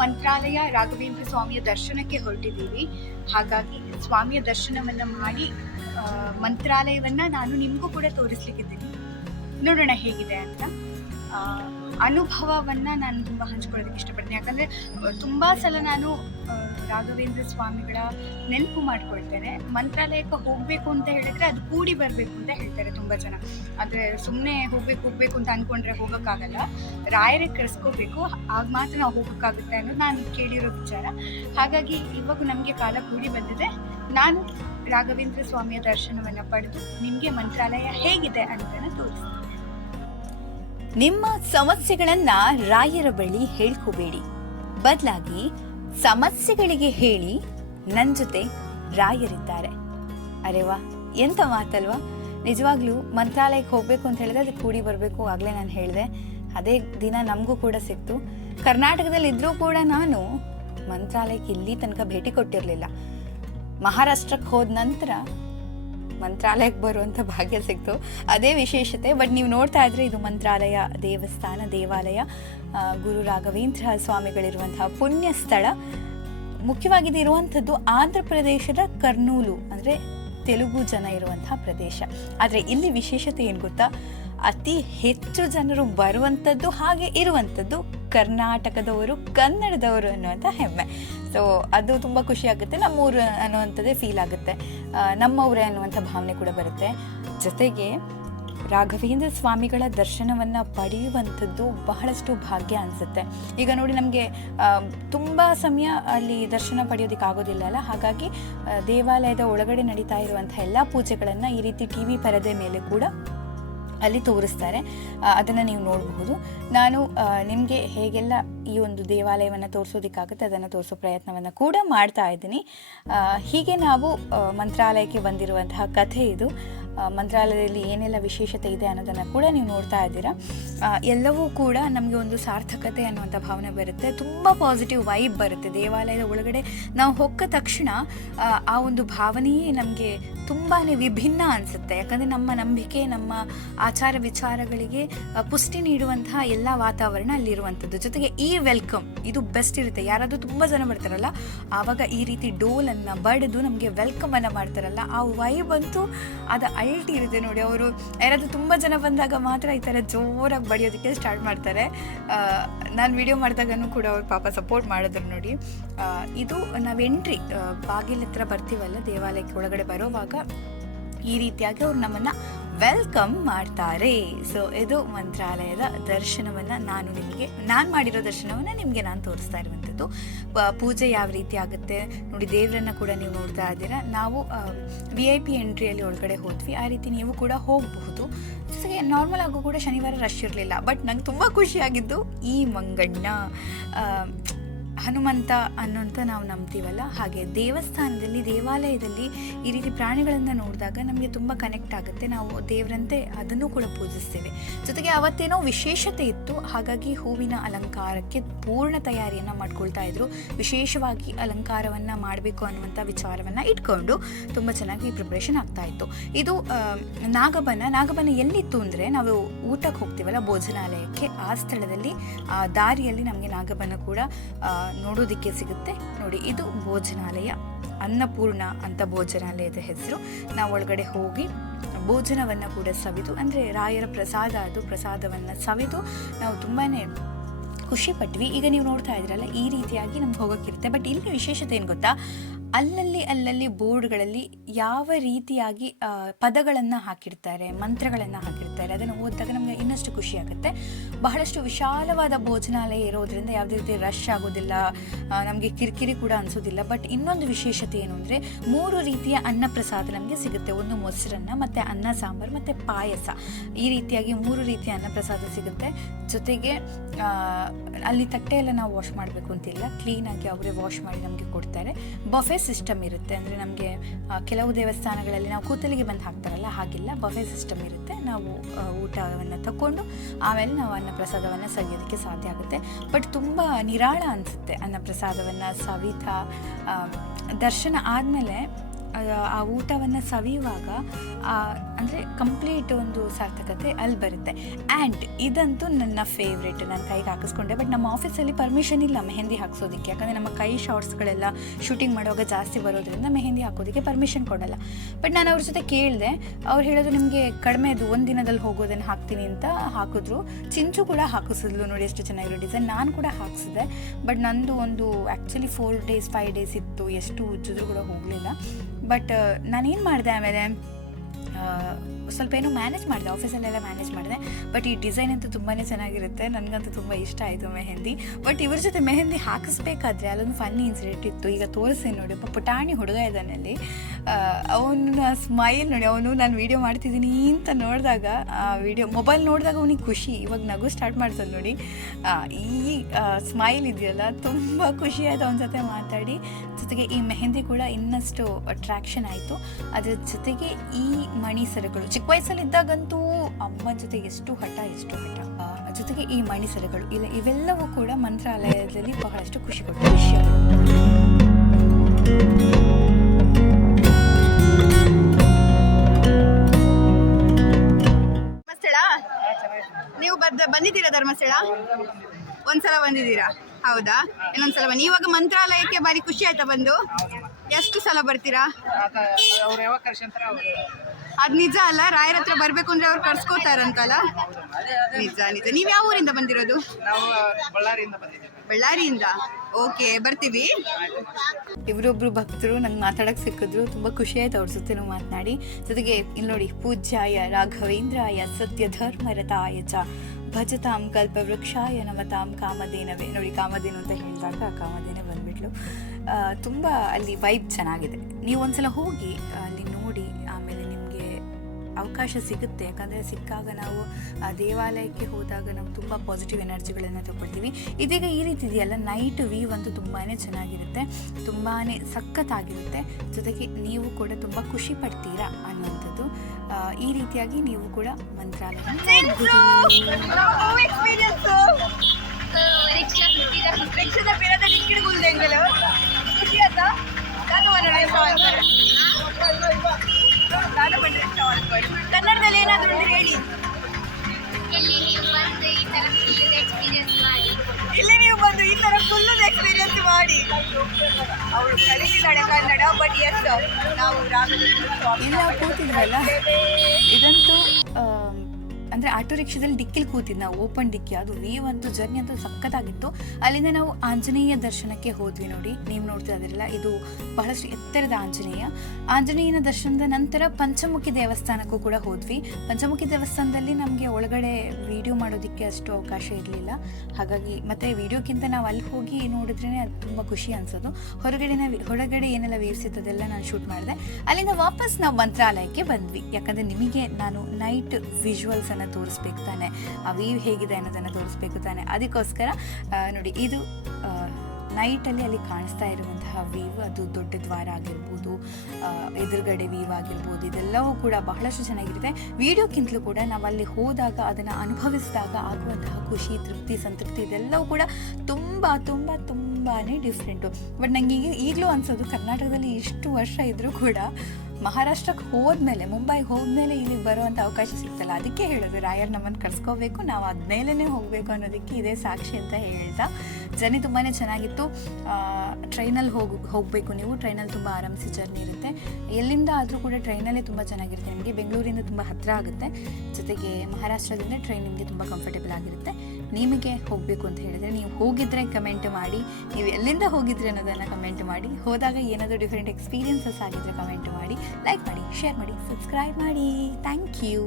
ಮಂತ್ರಾಲಯ ರಾಘವೇಂದ್ರ ಸ್ವಾಮಿಯ ದರ್ಶನಕ್ಕೆ ಹೊರಟಿದ್ದೀವಿ. ಹಾಗಾಗಿ ಸ್ವಾಮಿಯ ದರ್ಶನವನ್ನು ಮಾಡಿ ಮಂತ್ರಾಲಯವನ್ನು ನಾನು ನಿಮಗೂ ಕೂಡ ತೋರಿಸ್ಲಿಕ್ಕಿದ್ದೀನಿ. ನೋಡೋಣ ಹೇಗಿದೆ ಅಂತ. ಅನುಭವವನ್ನು ನಾನು ತುಂಬ ಹಂಚ್ಕೊಳ್ಳೋದಕ್ಕೆ ಇಷ್ಟಪಡ್ತೀನಿ. ಯಾಕಂದರೆ ತುಂಬ ಸಲ ನಾನು ರಾಘವೇಂದ್ರ ಸ್ವಾಮಿಗಳ ನೆನಪು ಮಾಡ್ಕೊಳ್ತೇನೆ. ಮಂತ್ರಾಲಯಕ್ಕೆ ಹೋಗಬೇಕು ಅಂತ ಹೇಳಿದರೆ ಅದು ಕೂಡಿ ಬರಬೇಕು ಅಂತ ಹೇಳ್ತಾರೆ ತುಂಬ ಜನ. ಆದರೆ ಸುಮ್ಮನೆ ಹೋಗಬೇಕು ಅಂತ ಅಂದ್ಕೊಂಡ್ರೆ ಹೋಗೋಕ್ಕಾಗಲ್ಲ. ರಾಯರೇ ಕರೆಸ್ಕೋಬೇಕು, ಆಗ ಮಾತ್ರ ನಾವು ಹೋಗೋಕ್ಕಾಗುತ್ತೆ ಅನ್ನೋದು ನಾನು ಕೇಳಿರೋ ವಿಚಾರ. ಹಾಗಾಗಿ ಇವಾಗ ನಮಗೆ ಕಾಲ ಕೂಡಿ ಬಂದಿದೆ. ನಾನು ರಾಘವೇಂದ್ರ ಸ್ವಾಮಿಯ ದರ್ಶನವನ್ನು ಪಡೆದು ನಿಮಗೆ ಮಂತ್ರಾಲಯ ಹೇಗಿದೆ ಅಂತ ತೋರಿಸ್ತೀನಿ. ನಿಮ್ಮ ಸಮಸ್ಯೆಗಳನ್ನ ರಾಯರ ಬಳಿ ಹೇಳ್ಕೋಬೇಡಿ, ಬದಲಾಗಿ ಸಮಸ್ಯೆಗಳಿಗೆ ಹೇಳಿ ನನ್ನ ಜೊತೆ ರಾಯರಿದ್ದಾರೆ. ಅರೆ ವಾ, ಎಂತ ಮಾತಲ್ವಾ. ನಿಜವಾಗ್ಲೂ ಮಂತ್ರಾಲಯಕ್ಕೆ ಹೋಗ್ಬೇಕು ಅಂತ ಹೇಳಿದ್ರೆ ಅದಕ್ಕೆ ಕೂಡಿ ಬರಬೇಕು. ಆಗಲೇ ನಾನು ಹೇಳಿದೆ, ಅದೇ ದಿನ ನಮಗೂ ಕೂಡ ಸಿಕ್ತು. ಕರ್ನಾಟಕದಲ್ಲಿ ಇದ್ರೂ ಕೂಡ ನಾನು ಮಂತ್ರಾಲಯಕ್ಕೆ ಇಲ್ಲಿ ತನಕ ಭೇಟಿ ಕೊಟ್ಟಿರಲಿಲ್ಲ. ಮಹಾರಾಷ್ಟ್ರಕ್ಕೆ ಹೋದ ನಂತರ ಮಂತ್ರಾಲಯಕ್ಕೆ ಬರುವಂಥ ಭಾಗ್ಯ ಸಿಕ್ತು, ಅದೇ ವಿಶೇಷತೆ. ಬಟ್ ನೀವು ನೋಡ್ತಾ ಇದ್ರೆ ಇದು ಮಂತ್ರಾಲಯ ದೇವಾಲಯ, ಗುರು ರಾಘವೇಂದ್ರ ಸ್ವಾಮಿಗಳಿರುವಂತಹ ಪುಣ್ಯ ಸ್ಥಳ. ಮುಖ್ಯವಾಗಿ ಇರುವಂಥದ್ದು ಆಂಧ್ರ ಪ್ರದೇಶದ ಕರ್ನೂಲು, ಅಂದರೆ ತೆಲುಗು ಜನ ಇರುವಂತಹ ಪ್ರದೇಶ. ಆದರೆ ಇಲ್ಲಿ ವಿಶೇಷತೆ ಏನು ಗೊತ್ತಾ, ಅತಿ ಹೆಚ್ಚು ಜನರು ಬರುವಂಥದ್ದು ಹಾಗೆ ಇರುವಂಥದ್ದು ಕರ್ನಾಟಕದವರು, ಕನ್ನಡದವರು ಅನ್ನುವಂಥ ಹೆಮ್ಮೆ. ಸೊ ಅದು ತುಂಬ ಖುಷಿ ಆಗುತ್ತೆ. ನಮ್ಮೂರು ಅನ್ನುವಂಥದ್ದೇ ಫೀಲ್ ಆಗುತ್ತೆ, ನಮ್ಮೂರೇ ಅನ್ನುವಂಥ ಭಾವನೆ ಕೂಡ ಬರುತ್ತೆ. ಜೊತೆಗೆ ರಾಘವೇಂದ್ರ ಸ್ವಾಮಿಗಳ ದರ್ಶನವನ್ನು ಪಡೆಯುವಂಥದ್ದು ಬಹಳಷ್ಟು ಭಾಗ್ಯ ಅನಿಸುತ್ತೆ. ಈಗ ನೋಡಿ, ನಮಗೆ ತುಂಬ ಸಮಯ ಅಲ್ಲಿ ದರ್ಶನ ಪಡೆಯೋದಕ್ಕೆ ಆಗೋದಿಲ್ಲ ಅಲ್ಲ. ಹಾಗಾಗಿ ದೇವಾಲಯದ ಒಳಗಡೆ ನಡೀತಾ ಇರುವಂಥ ಎಲ್ಲ ಪೂಜೆಗಳನ್ನು ಈ ರೀತಿ ಟಿ ವಿ ಪರದೆ ಮೇಲೆ ಕೂಡ ಅಲ್ಲಿ ತೋರಿಸ್ತಾರೆ. ಅದನ್ನು ನೀವು ನೋಡಬಹುದು. ನಾನು ನಿಮಗೆ ಹೇಗೆಲ್ಲ ಈ ಒಂದು ದೇವಾಲಯವನ್ನು ತೋರಿಸೋದಕ್ಕಾಗುತ್ತೆ ಅದನ್ನು ತೋರಿಸೋ ಪ್ರಯತ್ನವನ್ನು ಕೂಡ ಮಾಡ್ತಾ ಇದ್ದೀನಿ. ಹೀಗೆ ನಾವು ಮಂತ್ರಾಲಯಕ್ಕೆ ಬಂದಿರುವಂತಹ ಕಥೆ ಇದು. ಮಂತ್ರಾಲಯದಲ್ಲಿ ಏನೆಲ್ಲ ವಿಶೇಷತೆ ಇದೆ ಅನ್ನೋದನ್ನು ಕೂಡ ನೀವು ನೋಡ್ತಾ ಇದ್ದೀರಾ. ಎಲ್ಲವೂ ಕೂಡ ನಮಗೆ ಒಂದು ಸಾರ್ಥಕತೆ ಅನ್ನುವಂಥ ಭಾವನೆ ಬರುತ್ತೆ. ತುಂಬ ಪಾಸಿಟಿವ್ ವೈಬ್ ಬರುತ್ತೆ. ದೇವಾಲಯದ ಒಳಗಡೆ ನಾವು ಹೊಕ್ಕ ತಕ್ಷಣ ಆ ಒಂದು ಭಾವನೆಯೇ ನಮಗೆ ತುಂಬಾ ವಿಭಿನ್ನ ಅನಿಸುತ್ತೆ. ಯಾಕಂದರೆ ನಮ್ಮ ನಂಬಿಕೆ, ನಮ್ಮ ಆಚಾರ ವಿಚಾರಗಳಿಗೆ ಪುಷ್ಟಿ ನೀಡುವಂತಹ ಎಲ್ಲ ವಾತಾವರಣ ಅಲ್ಲಿರುವಂಥದ್ದು. ಜೊತೆಗೆ ಈ ವೆಲ್ಕಮ್ ಇದು ಬೆಸ್ಟ್ ಇರುತ್ತೆ. ಯಾರಾದರೂ ತುಂಬ ಜನ ಬರ್ತಾರಲ್ಲ, ಆವಾಗ ಈ ರೀತಿ ಡೋಲನ್ನು ಬಡಿದು ನಮಗೆ ವೆಲ್ಕಮನ್ನು ಮಾಡ್ತಾರಲ್ಲ, ಆ ವೈಬ್ ಅಂತೂ ಅದು ಅಲ್ಟಿ ಇರುತ್ತೆ ನೋಡಿ. ಅವರು ಯಾರಾದರೂ ತುಂಬ ಜನ ಬಂದಾಗ ಮಾತ್ರ ಈ ಥರ ಜೋರಾಗಿ ಬಡಿಯೋದಕ್ಕೆ ಸ್ಟಾರ್ಟ್ ಮಾಡ್ತಾರೆ. ನಾನು ವಿಡಿಯೋ ಮಾಡಿದಾಗೂ ಕೂಡ ಅವ್ರು ಪಾಪ ಸಪೋರ್ಟ್ ಮಾಡಿದ್ರು ನೋಡಿ. ಇದು ನಾವು ಎಂಟ್ರಿ ಬಾಗಿಲ ಹತ್ರ ಬರ್ತೀವಲ್ಲ ದೇವಾಲಯಕ್ಕೆ ಒಳಗಡೆ ಬರೋವಾಗ ಈ ರೀತಿಯಾಗಿ ಅವ್ರು ನಮ್ಮನ್ನು ವೆಲ್ಕಮ್ ಮಾಡ್ತಾರೆ. ಸೊ ಇದು ಮಂತ್ರಾಲಯದ ದರ್ಶನವನ್ನು ನಾನು ಮಾಡಿರೋ ದರ್ಶನವನ್ನು ನಿಮಗೆ ನಾನು ತೋರಿಸ್ತಾ ಇರುವಂಥದ್ದು. ಪೂಜೆ ಯಾವ ರೀತಿ ಆಗುತ್ತೆ ನೋಡಿ, ದೇವರನ್ನು ಕೂಡ ನೀವು ನೋಡ್ತಾ ಇದ್ದೀರಾ. ನಾವು VIP ಎಂಟ್ರಿಯಲ್ಲಿ ಒಳಗಡೆ ಹೋದ್ವಿ. ಆ ರೀತಿ ನೀವು ಕೂಡ ಹೋಗಬಹುದು. ಜೊತೆಗೆ ನಾರ್ಮಲ್ ಆಗು ಕೂಡ ಶನಿವಾರ ರಶ್ ಇರಲಿಲ್ಲ. ಬಟ್ ನಂಗೆ ತುಂಬ ಖುಷಿಯಾಗಿದ್ದು ಈ ಮಂಗಣ್ಣ ಹನುಮಂತ ಅನ್ನೋಂಥ ನಾವು ನಂಬ್ತೀವಲ್ಲ, ಹಾಗೆ ದೇವಸ್ಥಾನದಲ್ಲಿ ದೇವಾಲಯದಲ್ಲಿ ಈ ರೀತಿ ಪ್ರಾಣಿಗಳನ್ನು ನೋಡಿದಾಗ ನಮಗೆ ತುಂಬ ಕನೆಕ್ಟ್ ಆಗುತ್ತೆ. ನಾವು ದೇವರಂತೆ ಅದನ್ನು ಕೂಡ ಪೂಜಿಸ್ತೇವೆ. ಜೊತೆಗೆ ಅವತ್ತೇನೋ ವಿಶೇಷತೆ ಇತ್ತು, ಹಾಗಾಗಿ ಹೂವಿನ ಅಲಂಕಾರಕ್ಕೆ ಪೂರ್ಣ ತಯಾರಿಯನ್ನು ಮಾಡ್ಕೊಳ್ತಾ ಇದ್ರು. ವಿಶೇಷವಾಗಿ ಅಲಂಕಾರವನ್ನು ಮಾಡಬೇಕು ಅನ್ನುವಂಥ ವಿಚಾರವನ್ನು ಇಟ್ಕೊಂಡು ತುಂಬ ಚೆನ್ನಾಗಿ ಪ್ರಿಪ್ರೇಷನ್ ಆಗ್ತಾ ಇತ್ತು. ಇದು ನಾಗಬನ ಎಲ್ಲಿತ್ತು ಅಂದರೆ, ನಾವು ಊಟಕ್ಕೆ ಹೋಗ್ತೀವಲ್ಲ ಭೋಜನಾಲಯಕ್ಕೆ, ಆ ಸ್ಥಳದಲ್ಲಿ ದಾರಿಯಲ್ಲಿ ನಮಗೆ ನಾಗಬನ ಕೂಡ ನೋಡೋದಕ್ಕೆ ಸಿಗುತ್ತೆ ನೋಡಿ. ಇದು ಭೋಜನಾಲಯ, ಅನ್ನಪೂರ್ಣ ಅಂತ ಭೋಜನಾಲಯದ ಹೆಸರು. ನಾವು ಒಳಗಡೆ ಹೋಗಿ ಭೋಜನವನ್ನು ಕೂಡ ಸವಿದು, ಅಂದರೆ ರಾಯರ ಪ್ರಸಾದ, ಅದು ಪ್ರಸಾದವನ್ನು ಸವಿದು ನಾವು ತುಂಬಾ ಖುಷಿ ಪಟ್ವಿ. ಈಗ ನೀವು ನೋಡ್ತಾ ಇದ್ರಲ್ಲ, ಈ ರೀತಿಯಾಗಿ ನಮ್ಗೆ ಹೋಗೋಕ್ಕಿರುತ್ತೆ. ಬಟ್ ಇಲ್ಲಿ ವಿಶೇಷತೆ ಏನು ಗೊತ್ತಾ, ಅಲ್ಲಲ್ಲಿ ಬೋರ್ಡ್ಗಳಲ್ಲಿ ಯಾವ ರೀತಿಯಾಗಿ ಪದಗಳನ್ನು ಹಾಕಿರ್ತಾರೆ, ಮಂತ್ರಗಳನ್ನು ಹಾಕಿರ್ತಾರೆ. ಅದನ್ನು ಓದಿದಾಗ ನಮಗೆ ಇನ್ನಷ್ಟು ಖುಷಿ ಆಗುತ್ತೆ. ಬಹಳಷ್ಟು ವಿಶಾಲವಾದ ಭೋಜನಾಲಯ ಇರೋದ್ರಿಂದ ಯಾವುದೇ ರೀತಿ ರಶ್ ಆಗೋದಿಲ್ಲ, ನಮಗೆ ಕಿರಿಕಿರಿ ಕೂಡ ಅನಿಸೋದಿಲ್ಲ. ಬಟ್ ಇನ್ನೊಂದು ವಿಶೇಷತೆ ಏನು ಅಂದರೆ, 3 ರೀತಿಯ ಅನ್ನ ಪ್ರಸಾದ ನಮಗೆ ಸಿಗುತ್ತೆ. ಒಂದು ಮೊಸರನ್ನ, ಮತ್ತು ಅನ್ನ ಸಾಂಬಾರು, ಮತ್ತು ಪಾಯಸ. ಈ ರೀತಿಯಾಗಿ 3 ರೀತಿಯ ಅನ್ನ ಪ್ರಸಾದ ಸಿಗುತ್ತೆ. ಜೊತೆಗೆ ಅಲ್ಲಿ ತಟ್ಟೆ ಎಲ್ಲ ನಾವು ವಾಶ್ ಮಾಡಬೇಕು ಅಂತಿಲ್ಲ, ಕ್ಲೀನಾಗಿ ಅವರೇ ವಾಶ್ ಮಾಡಿ ನಮಗೆ ಕೊಡ್ತಾರೆ. ಬಫೆ ಸಿಸ್ಟಮ್ ಇರುತ್ತೆ. ಅಂದರೆ ನಮಗೆ ಕೆಲವು ದೇವಸ್ಥಾನಗಳಲ್ಲಿ ನಾವು ಕೂತಲಿಗೆ ಬಂದು ಹಾಕ್ತಾರಲ್ಲ, ಹಾಗಿಲ್ಲ, ಬಫೆ ಸಿಸ್ಟಮ್ ಇರುತ್ತೆ. ನಾವು ಊಟವನ್ನು ತಗೊಂಡು ಆಮೇಲೆ ನಾವು ಅನ್ನ ಪ್ರಸಾದವನ್ನು ಸವಿಯೋದಕ್ಕೆ ಸಾಧ್ಯ ಆಗುತ್ತೆ. ಬಟ್ ತುಂಬ ನಿರಾಳ ಅನಿಸುತ್ತೆ ಅನ್ನ ಪ್ರಸಾದವನ್ನು ಸವಿತಾ. ದರ್ಶನ ಆದಮೇಲೆ ಆ ಊಟವನ್ನು ಸವಿಯುವಾಗ ಅಂದರೆ ಕಂಪ್ಲೀಟ್ ಒಂದು ಸಾರ್ಥಕತೆ ಅಲ್ಲಿ ಬರುತ್ತೆ. ಆ್ಯಂಡ್ ಇದಂತೂ ನನ್ನ ಫೇವ್ರೇಟ್, ನಾನು ಕೈಗೆ ಹಾಕಿಸ್ಕೊಂಡೆ. ಬಟ್ ನಮ್ಮ ಆಫೀಸಲ್ಲಿ ಪರ್ಮಿಷನ್ ಇಲ್ಲ ಮೆಹಂದಿ ಹಾಕ್ಸೋದಕ್ಕೆ, ಯಾಕಂದರೆ ನಮ್ಮ ಕೈ ಶಾರ್ಟ್ಸ್ಗಳೆಲ್ಲ ಶೂಟಿಂಗ್ ಮಾಡುವಾಗ ಜಾಸ್ತಿ ಬರೋದ್ರಿಂದ ಮೆಹಂದಿ ಹಾಕೋದಕ್ಕೆ ಪರ್ಮಿಷನ್ ಕೊಡಲ್ಲ. ಬಟ್ ನಾನು ಅವ್ರ ಜೊತೆ ಕೇಳಿದೆ, ಅವ್ರು ಹೇಳೋದು ನಿಮಗೆ ಕಡಿಮೆ ಅದು ಒಂದು ದಿನದಲ್ಲಿ ಹೋಗೋದನ್ನು ಹಾಕ್ತೀನಿ ಅಂತ ಹಾಕಿದ್ರು. ಚಿಂಚು ಕೂಡ ಹಾಕಿಸಿದ್ಲು, ನೋಡಿ ಎಷ್ಟು ಚೆನ್ನಾಗಿರೋ ಡಿಸೈನ್. ನಾನು ಕೂಡ ಹಾಕ್ಸಿದೆ, ಬಟ್ ನಂದು ಒಂದು ಆ್ಯಕ್ಚುಲಿ 4 days 5 days ಇತ್ತು, ಎಷ್ಟು ಉಜ್ಜಿದ್ರು ಕೂಡ ಹೋಗಲಿಲ್ಲ. ಬಟ್ ನಾನೇನು ಮಾಡಿದೆ ಆಮೇಲೆ ಸ್ವಲ್ಪ ಏನೋ ಮ್ಯಾನೇಜ್ ಮಾಡಿದೆ, ಆಫೀಸಲ್ಲೆಲ್ಲ ಮ್ಯಾನೇಜ್ ಮಾಡಿದೆ. ಬಟ್ ಈ ಡಿಸೈನ್ ಅಂತೂ ತುಂಬಾ ಚೆನ್ನಾಗಿರುತ್ತೆ, ನನಗಂತೂ ತುಂಬ ಇಷ್ಟ ಆಯಿತು ಮೆಹಂದಿ. ಬಟ್ ಇವ್ರ ಜೊತೆ ಮೆಹಂದಿ ಹಾಕಿಸ್ಬೇಕಾದ್ರೆ ಅಲ್ಲೊಂದು ಫನ್ನಿ ಇನ್ಸಿಡೆಂಟ್ ಇತ್ತು. ಈಗ ತೋರಿಸ್ತೀನಿ ನೋಡಿ, ಒಬ್ಬ ಪುಟಾಣಿ ಹುಡುಗ ಇದ್ದಾನೆ ಅಲ್ಲಿ. ಅವನ ಸ್ಮೈಲ್ ನೋಡಿ, ಅವನು ನಾನು ವೀಡಿಯೋ ಮಾಡ್ತಿದ್ದೀನಿ ಅಂತ ನೋಡಿದಾಗ, ವೀಡಿಯೋ ಮೊಬೈಲ್ ನೋಡಿದಾಗ ಅವನಿಗೆ ಖುಷಿ, ಇವಾಗ ನಗು ಸ್ಟಾರ್ಟ್ ಮಾಡ್ತಾನೆ ನೋಡಿ. ಈ ಸ್ಮೈಲ್ ಇದೆಯಲ್ಲ, ತುಂಬ ಖುಷಿ ಆಯಿತು ಅವನ ಜೊತೆ ಮಾತಾಡಿ. ಜೊತೆಗೆ ಈ ಮೆಹಂದಿ ಕೂಡ ಇನ್ನಷ್ಟು ಅಟ್ರಾಕ್ಷನ್ ಆಯಿತು. ಅದರ ಜೊತೆಗೆ ಈ ಮಣಿ ಸರಗಳು, ಚಿಕ್ಕ ವಯಸ್ಸಲ್ಲಿದ್ದಾಗಂತೂ ಅಮ್ಮನ ಜೊತೆಗೆ ಎಷ್ಟು ಹಠ. ಜೊತೆಗೆ ಈ ಮಣಿ ಸರಗಳು ಇವೆಲ್ಲವೂ ಕೂಡ ಮಂತ್ರಾಲಯದಲ್ಲಿ ಬಹಳಷ್ಟು ಖುಷಿ ಕೊಟ್ಟ ವಿಷಯಗಳು. ಧರ್ಮಸ್ಥಳ, ನೀವು ಬಂದಿದ್ದೀರಾ ಧರ್ಮಸ್ಥಳ? ಒಂದ್ಸಲ ಬಂದಿದ್ದೀರಾ? ಹೌದಾ? ಇನ್ನೊಂದ್ಸಲ ಬನ್ನಿ. ಇವಾಗ ಮಂತ್ರಾಲಯಕ್ಕೆ ಬಾರಿ ಖುಷಿ ಆಯ್ತಾ ಬಂದು? ಎಷ್ಟು ಸಲ ಬರ್ತೀರಾ? ಅದ್ ನಿಜ ಅಲ್ಲ, ರಾಯರ ಹತ್ರ ಬರ್ಬೇಕು ಅಂದ್ರೆ ಅವ್ರು ಕರ್ಸ್ಕೋತಾರಂತಲ್ಲ. ನಿಜ. ನೀವ್ ಯಾವ ಊರಿಂದ ಬಂದಿರೋದು? ಬಳ್ಳಾರಿಯಿಂದ. ಓಕೆ, ಬರ್ತೀವಿ. ಇವರೊಬ್ರು ಭಕ್ತರು ನಂಗೆ ಮಾತಾಡಕ್ ಸಿಕ್ಕಿದ್ರು, ತುಂಬಾ ಖುಷಿ ಆಯ್ತು ಅವ್ರ ಜೊತೆನೂ ಮಾತನಾಡಿ. ಜೊತೆಗೆ ಇಲ್ಲಿ ನೋಡಿ, ಪೂಜ್ಯಾಯ ರಾಘವೇಂದ್ರಾಯ ಸತ್ಯ ಧರ್ಮರತಾಯ ಚ ಭಜತಾಂ ಕಲ್ಪವೃಕ್ಷಾಯ ನಮತಾಂ ಕಾಮಧೇನವೇ. ನೋಡಿ, ಕಾಮಧೇನು ಅಂತ ಹೇಳಿದಾಗ ಆ ಕಾಮಧೇನೆ ಬಂದ್ಬಿಟ್ಲು. ತುಂಬ ಅಲ್ಲಿ ವೈಬ್ ಚೆನ್ನಾಗಿದೆ. ನೀವು ಒಂದ್ಸಲ ಹೋಗಿ ಅಲ್ಲಿ ನೋಡಿ, ಆಮೇಲೆ ನಿಮಗೆ ಅವಕಾಶ ಸಿಗುತ್ತೆ. ಯಾಕಂದರೆ ಸಿಕ್ಕಾಗ ನಾವು ಆ ದೇವಾಲಯಕ್ಕೆ ಹೋದಾಗ ನಾವು ತುಂಬ ಪಾಸಿಟಿವ್ ಎನರ್ಜಿಗಳನ್ನು ತಗೊಳ್ತೀವಿ. ಇದೀಗ ಈ ರೀತಿ ಇದೆಯಲ್ಲ, ನೈಟ್ ವ್ಯೂ ಅಂತೂ ತುಂಬಾ ಚೆನ್ನಾಗಿರುತ್ತೆ, ತುಂಬಾ ಸಖತ್ತಾಗಿರುತ್ತೆ. ಜೊತೆಗೆ ನೀವು ಕೂಡ ತುಂಬ ಖುಷಿ ಪಡ್ತೀರಾ ಅನ್ನುವಂಥದ್ದು. ಈ ರೀತಿಯಾಗಿ ನೀವು ಕೂಡ ಮಂತ್ರಾಲಯ ಕನ್ನಡದಲ್ಲಿ ಏನಾದರೂ ಹೇಳಿ. ಇಲ್ಲಿ ನೀವು ಬಂದು ಈ ತರ ಎಕ್ಸ್ಪೀರಿಯನ್ಸ್ ಮಾಡಿ, ಇಲ್ಲಿ ನೀವು ಬಂದು ಈ ತರ ಫುಲ್ ಎಕ್ಸ್ಪೀರಿಯನ್ಸ್ ಮಾಡಿ. ಅವಳು ಕಲಿತಿದ್ದಾಳೆ ಕನ್ನಡ, ಬಟ್ ಎಸ್ ನಾವು ಇಲ್ಲ ಕೂತಿದ್ವಲ್ಲ, ಇದಂತೂ ಅಂದರೆ ಆಟೋ ರಿಕ್ಷಾದಲ್ಲಿ ಡಿಕ್ಕಿಲಿ ಕೂತಿದ್ದು ನಾವು, ಓಪನ್ ಡಿಕ್ಕಿ. ಅದು ವ್ಯೂ ಅಂತೂ ಜರ್ನಿ ಅಂತೂ ಸಖತ್ತಾಗಿತ್ತು. ಅಲ್ಲಿಂದ ನಾವು ಆಂಜನೇಯ ದರ್ಶನಕ್ಕೆ ಹೋದ್ವಿ. ನೋಡಿ, ನೀವು ನೋಡ್ತಾ ಇದ್ರಲ್ಲ, ಇದು ಬಹಳಷ್ಟು ಎತ್ತರದ ಆಂಜನೇಯನ ದರ್ಶನದ ನಂತರ ಪಂಚಮುಖಿ ದೇವಸ್ಥಾನಕ್ಕೂ ಕೂಡ ಹೋದ್ವಿ. ಪಂಚಮುಖಿ ದೇವಸ್ಥಾನದಲ್ಲಿ ನಮಗೆ ಒಳಗಡೆ ವಿಡಿಯೋ ಮಾಡೋದಕ್ಕೆ ಅಷ್ಟು ಅವಕಾಶ ಇರಲಿಲ್ಲ. ಹಾಗಾಗಿ ಮತ್ತೆ ವಿಡಿಯೋಕ್ಕಿಂತ ನಾವು ಅಲ್ಲಿ ಹೋಗಿ ನೋಡಿದ್ರೇ ಅದು ತುಂಬ ಖುಷಿ ಅನ್ಸೋದು. ಹೊರಗಡೆ ಏನೆಲ್ಲ ವ್ಯೂಸ್ ಇತ್ತು ಅದೆಲ್ಲ ನಾನು ಶೂಟ್ ಮಾಡಿದೆ. ಅಲ್ಲಿಂದ ವಾಪಸ್ ನಾವು ಮಂತ್ರಾಲಯಕ್ಕೆ ಬಂದ್ವಿ. ಯಾಕಂದರೆ ನಿಮಗೆ ನಾನು ನೈಟ್ ವಿಜುವಲ್ಸ್ ತೋರಿಸ್ಬೇಕು ತಾನೆ, ಆ ವ್ಯೂ ಹೇಗಿದೆ ಅನ್ನೋದನ್ನು ತೋರಿಸ್ಬೇಕು ತಾನೆ. ಅದಕ್ಕೋಸ್ಕರ ನೋಡಿ, ಇದು ನೈಟಲ್ಲಿ ಅಲ್ಲಿ ಕಾಣಿಸ್ತಾ ಇರುವಂತಹ ವ್ಯೂ, ಅದು ದೊಡ್ಡ ದ್ವಾರ ಆಗಿರ್ಬೋದು, ಎದುರುಗಡೆ ವ್ಯೂ ಆಗಿರ್ಬೋದು, ಇದೆಲ್ಲವೂ ಕೂಡ ಬಹಳಷ್ಟು ಚೆನ್ನಾಗಿರುತ್ತೆ. ವಿಡಿಯೋಕ್ಕಿಂತಲೂ ಕೂಡ ನಾವು ಅಲ್ಲಿ ಹೋದಾಗ ಅದನ್ನು ಅನುಭವಿಸಿದಾಗ ಆಗುವಂತಹ ಖುಷಿ, ತೃಪ್ತಿ, ಸಂತೃಪ್ತಿ ಇದೆಲ್ಲವೂ ಕೂಡ ತುಂಬಾ ಡಿಫ್ರೆಂಟು. ಬಟ್ ನನಗೆ ಈಗಲೂ ಅನ್ಸೋದು, ಕರ್ನಾಟಕದಲ್ಲಿ ಇಷ್ಟು ವರ್ಷ ಇದ್ದರೂ ಕೂಡ ಮಹಾರಾಷ್ಟ್ರಕ್ಕೆ ಹೋದ್ಮೇಲೆ, ಮುಂಬೈಗೆ ಹೋದ್ಮೇಲೆ ಇಲ್ಲಿ ಬರುವಂಥ ಅವಕಾಶ ಸಿಗ್ತಲ್ಲ. ಅದಕ್ಕೆ ಹೇಳೋದು, ರಾಯರ್ ನಮ್ಮನ್ನು ಕರ್ಸ್ಕೋಬೇಕು, ನಾವು ಅದ್ಮೇಲೆ ಹೋಗಬೇಕು ಅನ್ನೋದಕ್ಕೆ ಇದೇ ಸಾಕ್ಷಿ ಅಂತ ಹೇಳ್ತಾ. ಜರ್ನಿ ತುಂಬಾ ಚೆನ್ನಾಗಿತ್ತು. ಟ್ರೈನಲ್ಲಿ ಹೋಗಬೇಕು ನೀವು. ಟ್ರೈನಲ್ಲಿ ತುಂಬ ಆರಾಮ್ಸಿ ಜರ್ನಿ ಇರುತ್ತೆ. ಎಲ್ಲಿಂದ ಆದರೂ ಕೂಡ ಟ್ರೈನಲ್ಲೇ ತುಂಬ ಚೆನ್ನಾಗಿರುತ್ತೆ. ನಿಮಗೆ ಬೆಂಗಳೂರಿಂದ ತುಂಬ ಹತ್ತಿರ ಆಗುತ್ತೆ. ಜೊತೆಗೆ ಮಹಾರಾಷ್ಟ್ರದಿಂದ ಟ್ರೈನ್ ನಿಮಗೆ ತುಂಬ ಕಂಫರ್ಟೇಬಲ್ ಆಗಿರುತ್ತೆ. ನಿಮಗೆ ಹೋಗಬೇಕು ಅಂತ ಹೇಳಿದರೆ, ನೀವು ಹೋಗಿದ್ರೆ ಕಮೆಂಟ್ ಮಾಡಿ, ನೀವು ಎಲ್ಲಿಂದ ಹೋಗಿದ್ರೆ ಅನ್ನೋದನ್ನು ಕಮೆಂಟ್ ಮಾಡಿ. ಹೋದಾಗ ಏನಾದರೂ ಡಿಫ್ರೆಂಟ್ ಎಕ್ಸ್ಪೀರಿಯನ್ಸಸ್ ಆಗಿದ್ರೆ ಕಮೆಂಟ್ ಮಾಡಿ, ಲೈಕ್ ಮಾಡಿ, ಶೇರ್ ಮಾಡಿ, ಸಬ್ಸ್ಕ್ರೈಬ್ ಮಾಡಿ. Thank you.